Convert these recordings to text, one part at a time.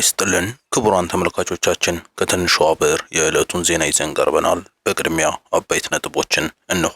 ይስጥልን ክቡራን ተመልካቾቻችን ከትንሿ ብዕር የዕለቱን ዜና ይዘን ቀርበናል። በቅድሚያ አበይት ነጥቦችን እንሆ።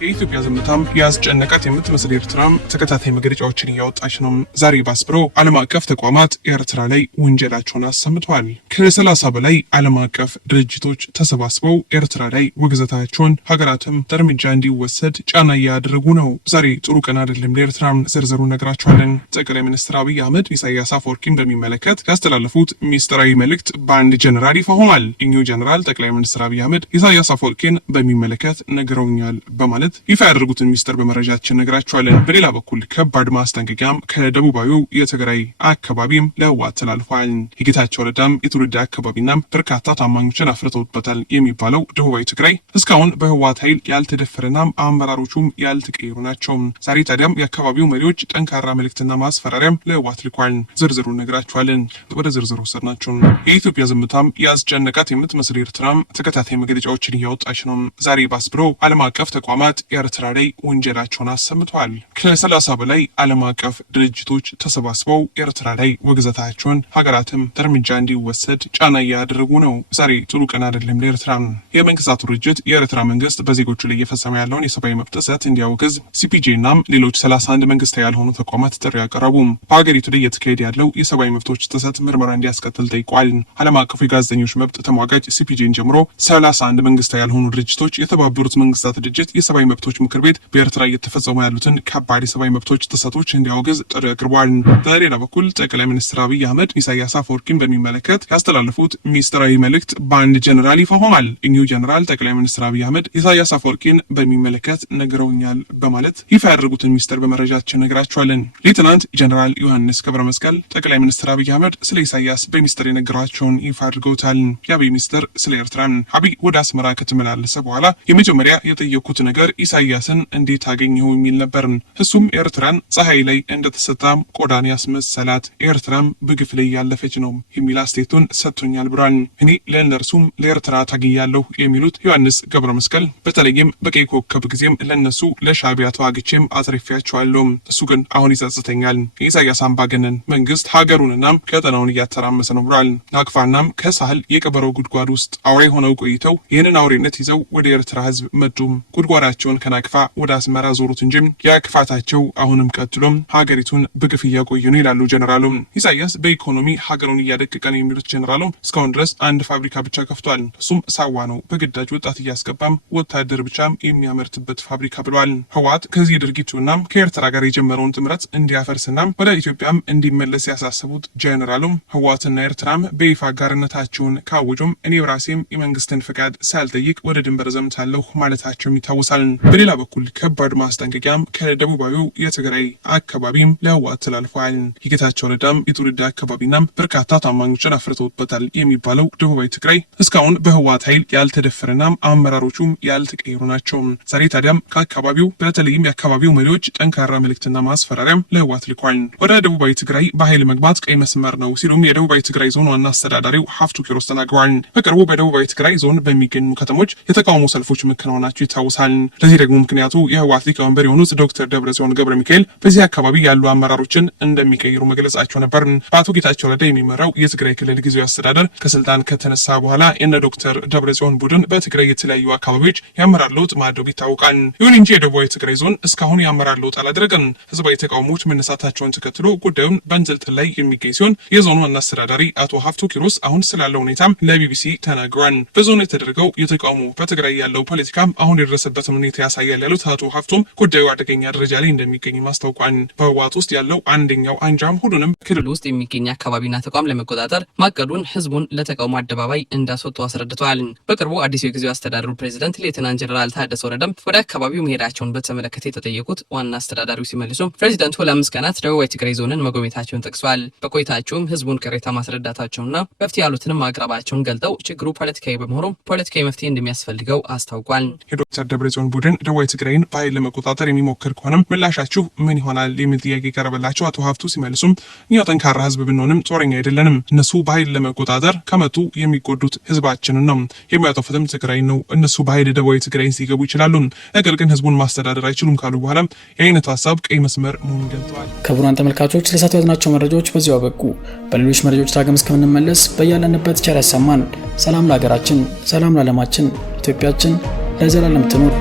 የኢትዮጵያ ዝምታም ያስጨነቃት የምትመስል ኤርትራም ተከታታይ መግለጫዎችን እያወጣች ነው። ዛሬ ባስ ብሎ ዓለም አቀፍ ተቋማት ኤርትራ ላይ ወንጀላቸውን አሰምተዋል። ከ30 በላይ ዓለም አቀፍ ድርጅቶች ተሰባስበው ኤርትራ ላይ ውግዘታቸውን ሀገራትም እርምጃ እንዲወሰድ ጫና እያደረጉ ነው። ዛሬ ጥሩ ቀን አይደለም ለኤርትራም። ዝርዝሩን ነግራቸዋለን። ጠቅላይ ሚኒስትር አብይ አህመድ ኢሳያስ አፈወርቂን በሚመለከት ያስተላለፉት ሚስጥራዊ መልእክት በአንድ ጀነራል ይፋ ሆኗል። እኚሁ ጀነራል ጠቅላይ ሚኒስትር አብይ አህመድ ኢሳያስ አፈወርቂን በሚመለከት ነግረውኛል በማለት ይፋ ያደረጉትን ሚስጥር በመረጃችን ነግራቸዋለን። በሌላ በኩል ከባድ ማስጠንቀቂያም ከደቡባዊው የትግራይ አካባቢም ለህወሓት ተላልፏል። የጌታቸው ረዳም የትውልድ አካባቢና በርካታ ታማኞችን አፍርተውበታል የሚባለው ደቡባዊ ትግራይ እስካሁን በህወሓት ኃይል ያልተደፈረና አመራሮቹም ያልተቀየሩ ናቸው። ዛሬ ታዲያም የአካባቢው መሪዎች ጠንካራ መልእክትና ማስፈራሪያም ለህወሓት ልኳል። ዝርዝሩን ነግራቸዋለን። ወደ ዝርዝሩ ወሰድናቸው። የኢትዮጵያ ዝምታም ያስጨነቃት የምትመስል ኤርትራም ተከታታይ መግለጫዎችን እያወጣች ነው። ዛሬ ባስ ብሎ ዓለም አቀፍ ተቋማት ኤርትራ ላይ ወንጀላቸውን አሰምተዋል። ከ30 በላይ ዓለም አቀፍ ድርጅቶች ተሰባስበው ኤርትራ ላይ ውግዘታቸውን ሀገራትም እርምጃ እንዲወሰድ ጫና እያደረጉ ነው። ዛሬ ጥሩ ቀን አይደለም ለኤርትራ። የመንግስታቱ ድርጅት የኤርትራ መንግስት በዜጎቹ ላይ እየፈጸመ ያለውን የሰብአዊ መብት ጥሰት እንዲያወግዝ ሲፒጄ እና ሌሎች 31 መንግስታዊ ያልሆኑ ተቋማት ጥሪ ያቀረቡ። በሀገሪቱ ላይ እየተካሄደ ያለው የሰብአዊ መብቶች ጥሰት ምርመራ እንዲያስቀጥል ጠይቋል። ዓለም አቀፉ የጋዜጠኞች መብት ተሟጋጅ ሲፒጄን ጀምሮ 31 መንግስታዊ ያልሆኑ ድርጅቶች የተባበሩት መንግስታት ድርጅት የሰብአዊ መብቶች ምክር ቤት በኤርትራ እየተፈጸሙ ያሉትን ከባድ የሰብአዊ መብቶች ጥሰቶች እንዲያወግዝ ጥሪ አቅርቧል። በሌላ በኩል ጠቅላይ ሚኒስትር አብይ አህመድ ኢሳያስ አፈወርቂን በሚመለከት ያስተላለፉት ሚስጥራዊ መልእክት በአንድ ጀነራል ይፋ ሆኗል። እኚሁ ጀነራል ጠቅላይ ሚኒስትር አብይ አህመድ ኢሳያስ አፈወርቂን በሚመለከት ነግረውኛል በማለት ይፋ ያደረጉትን ሚስጥር በመረጃችን ነግራቸዋለን። ሌተናንት ጀነራል ዮሐንስ ገብረ መስቀል ጠቅላይ ሚኒስትር አብይ አህመድ ስለ ኢሳያስ በሚስጥር የነገሯቸውን ይፋ አድርገውታል። የአብይ ሚስጥር ስለ ኤርትራ። አብይ ወደ አስመራ ከተመላለሰ በኋላ የመጀመሪያ የጠየቁት ነገር ኢሳያስን እንዴት አገኘው የሚል ነበር። እሱም ኤርትራን ፀሐይ ላይ እንደተሰጣም ቆዳን ያስመሰላት ኤርትራም በግፍ ላይ ያለፈች ነው የሚል አስተያየቱን ሰጥቶኛል ብሏል። እኔ ለእነርሱም ለኤርትራ ታግያለሁ የሚሉት ዮሐንስ ገብረ መስቀል በተለይም በቀይ ኮከብ ጊዜም ለነሱ ለሻዕቢያ ተዋግቼም አትርፌያቸዋለሁ። እሱ ግን አሁን ይጸጽተኛል። የኢሳያስ አምባገነን መንግስት ሀገሩንና ቀጠናውን እያተራመሰ ነው ብሏል። ናቅፋናም ከሳህል የቀበሮ ጉድጓድ ውስጥ አውሬ ሆነው ቆይተው ይህንን አውሬነት ይዘው ወደ ኤርትራ ህዝብ መጡም። ጉድጓዳቸውን ከናቅፋ ወደ አስመራ ዞሩት እንጂ ያክፋታቸው አሁንም ቀጥሎም ሀገሪቱን በግፍ እያቆዩ ነው ይላሉ ጀነራሉ። ኢሳያስ በኢኮኖሚ ሀገሩን እያደቀቀ ነው የሚሉት ጀነራሉ እስካሁን ድረስ አንድ ፋብሪካ ብቻ ከፍቷል። እሱም ሳዋ ነው። በግዳጅ ወጣት እያስገባም ወታደር ብቻም የሚያመርትበት ፋብሪካ ብለዋል። ህወሓት ከዚህ ድርጊቱና ከኤርትራ ጋር የጀመረውን ጥምረት እንዲያፈርስና ወደ ኢትዮጵያም እንዲመለስ ያሳሰቡት ጀነራሉ ህወሓትና ኤርትራም በይፋ አጋርነታቸውን ካወጁም እኔ ራሴም የመንግስትን ፍቃድ ሳልጠይቅ ወደ ድንበር ዘምታለሁ ማለታቸው ይታወሳል። በሌላ በኩል ከባድ ማስጠንቀቂያም ከደቡባዊው የትግራይ አካባቢም ለህወሓት ተላልፏል። የጌታቸው ረዳም የትውልድ አካባቢና በርካታ ታማኞችን አፍርተውበታል የሚባለው ደቡባዊ ትግራይ እስካሁን በህወሓት ኃይል ያልተደፈረና አመራሮቹም ያልተቀየሩ ናቸው። ዛሬ ታዲያም ከአካባቢው በተለይም የአካባቢው መሪዎች ጠንካራ መልእክትና ማስፈራሪያም ለህወሓት ልኳል። ወደ ደቡባዊ ትግራይ በኃይል መግባት ቀይ መስመር ነው ሲሉም የደቡባዊ ትግራይ ዞን ዋና አስተዳዳሪው ሀፍቱ ኪሮስ ተናግረዋል። በቅርቡ በደቡባዊ ትግራይ ዞን በሚገኙ ከተሞች የተቃውሞ ሰልፎች መከናወናቸው ይታወሳል። ለዚህ ደግሞ ምክንያቱ የህወሓት ሊቀመንበር የሆኑት ዶክተር ደብረጽዮን ገብረ ሚካኤል በዚህ አካባቢ ያሉ አመራሮችን እንደሚቀይሩ መግለጻቸው ነበር። በአቶ ጌታቸው ረዳ የሚመራው የትግራይ ክልል ጊዜያዊ አስተዳደር ከስልጣን ከተነሳ በኋላ የነ ዶክተር ደብረጽዮን ቡድን በትግራይ የተለያዩ አካባቢዎች የአመራር ለውጥ ማድረጉ ይታወቃል። ይሁን እንጂ የደቡባዊ ትግራይ ዞን እስካሁን የአመራር ለውጥ አላደረገም። ህዝባዊ ተቃውሞዎች መነሳታቸውን ተከትሎ ጉዳዩን በእንጥልጥል ላይ የሚገኝ ሲሆን የዞኑ ዋና አስተዳዳሪ አቶ ሀፍቱ ኪሮስ አሁን ስላለው ሁኔታም ለቢቢሲ ተናግሯል። በዞኑ የተደረገው የተቃውሞ በትግራይ ያለው ፖለቲካም አሁን የደረሰበትን ሁኔታ ያሳያል ያሉት አቶ ሀፍቱም ጉዳዩ አደገኛ ደረጃ ላይ እንደሚገኝ ማስታውቋል። በህወሓት ውስጥ ያለው አንደኛው አንጃም ሁሉንም ክልል ውስጥ የሚገኝ አካባቢና ተቋም ለመቆጣጠር ማቀዱን ህዝቡን ለተቃውሞ አደባባይ እንዳስወጡ አስረድተዋል። በቅርቡ አዲሱ የጊዜያዊ አስተዳደሩ ፕሬዚዳንት ሌተናንት ጀነራል ታደሰ ወረደም ወደ አካባቢው መሄዳቸውን በተመለከተ የተጠየቁት ዋና አስተዳዳሪው ሲመልሱ ፕሬዚዳንቱ ለ5 ቀናት ደቡባዊ ትግራይ ዞንን መጎብኘታቸውን ጠቅሷል። በቆይታቸውም ህዝቡን ቅሬታ ማስረዳታቸውና መፍትሄ ያሉትንም ማቅረባቸውን ገልጠው ችግሩ ፖለቲካዊ በመሆኑ ፖለቲካዊ መፍትሄ እንደሚያስፈልገው አስታውቋል። የዶክተር ደብረጽዮን ቡድን ደቡባዊ ትግራይን በኃይል ለመቆጣጠር የሚሞክር ከሆነም ምላሻችሁ ምን ይሆናል የሚል ጥያቄ ቀረበላቸው። አቶ ሀፍቱ ሲመልሱም እኛ ጠንካራ ህዝብ ብንሆንም ጦረኛ አይደለንም። እነሱ በኃይል ለመቆጣጠር ከመጡ የሚጎዱት ህዝባችንን ነው፣ የሚያጠፉትም ትግራይ ነው። እነሱ በኃይል ደቡባዊ ትግራይን ሲገቡ ይችላሉ፣ ነገር ግን ህዝቡን ማስተዳደር አይችሉም ካሉ በኋላ የአይነቱ ሀሳብ ቀይ መስመር መሆኑን ገልጠዋል። ክቡራን ተመልካቾች ለሰዓቱ ያዝናቸው መረጃዎች በዚሁ አበቁ። በሌሎች መረጃዎች ዳግም ዳግም እስከምንመለስ በያለንበት ቸር ያሰማን። ሰላም ለሀገራችን፣ ሰላም ለዓለማችን። ኢትዮጵያችን ለዘላለም ትኑር።